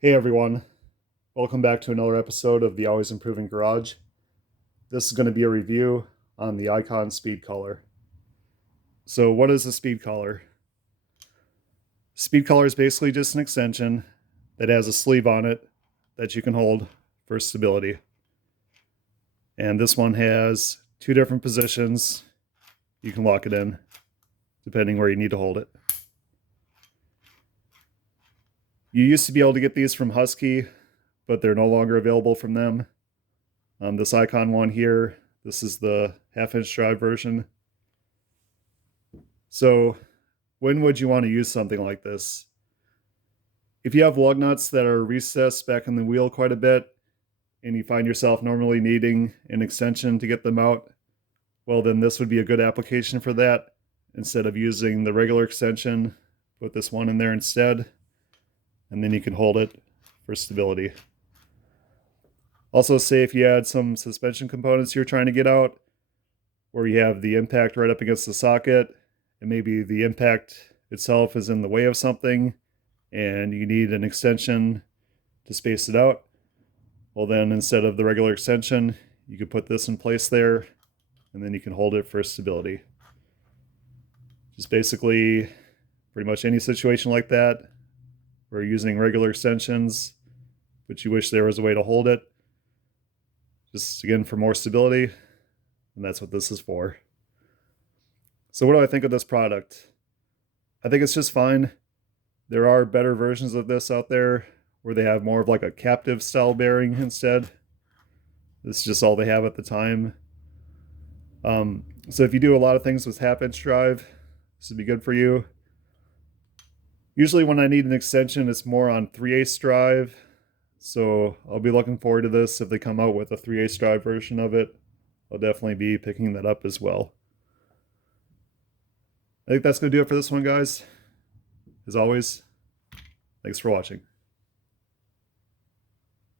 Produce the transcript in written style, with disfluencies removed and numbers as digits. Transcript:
Hey everyone, welcome back to another episode of the Always Improving Garage. This is going to be a review on the Icon Speed Color. So what is a speed collar? Speed collar is basically just an extension that has a sleeve on it that you can hold for stability. And this one has two different positions. You can lock it in depending where you need to hold it. You used to be able to get these from Husky, but they're no longer available from them. This Icon one here, this is the half-inch drive version. So when would you want to use something like this? If you have lug nuts that are recessed back in the wheel quite a bit, and you find yourself normally needing an extension to get them out, well then this would be a good application for that. Instead of using the regular extension, put this one in there instead, and then you can hold it for stability. Also, say if you had some suspension components you're trying to get out, where you have the impact right up against the socket, and maybe the impact itself is in the way of something, and you need an extension to space it out, well then instead of the regular extension, you could put this in place there, and then you can hold it for stability. Just basically pretty much any situation like that where you're using regular extensions, but you wish there was a way to hold it, just again for more stability, and that's what this is for. So what do I think of this product? I think it's just fine. There are better versions of this out there where they have more of like a captive style bearing instead. This is just all they have at the time. So if you do a lot of things with half-inch drive, this would be good for you. Usually when I need an extension, it's more on 3/8 drive. So I'll be looking forward to this. If they come out with a 3/8 drive version of it, I'll definitely be picking that up as well. I think that's going to do it for this one, guys. As always, thanks for watching.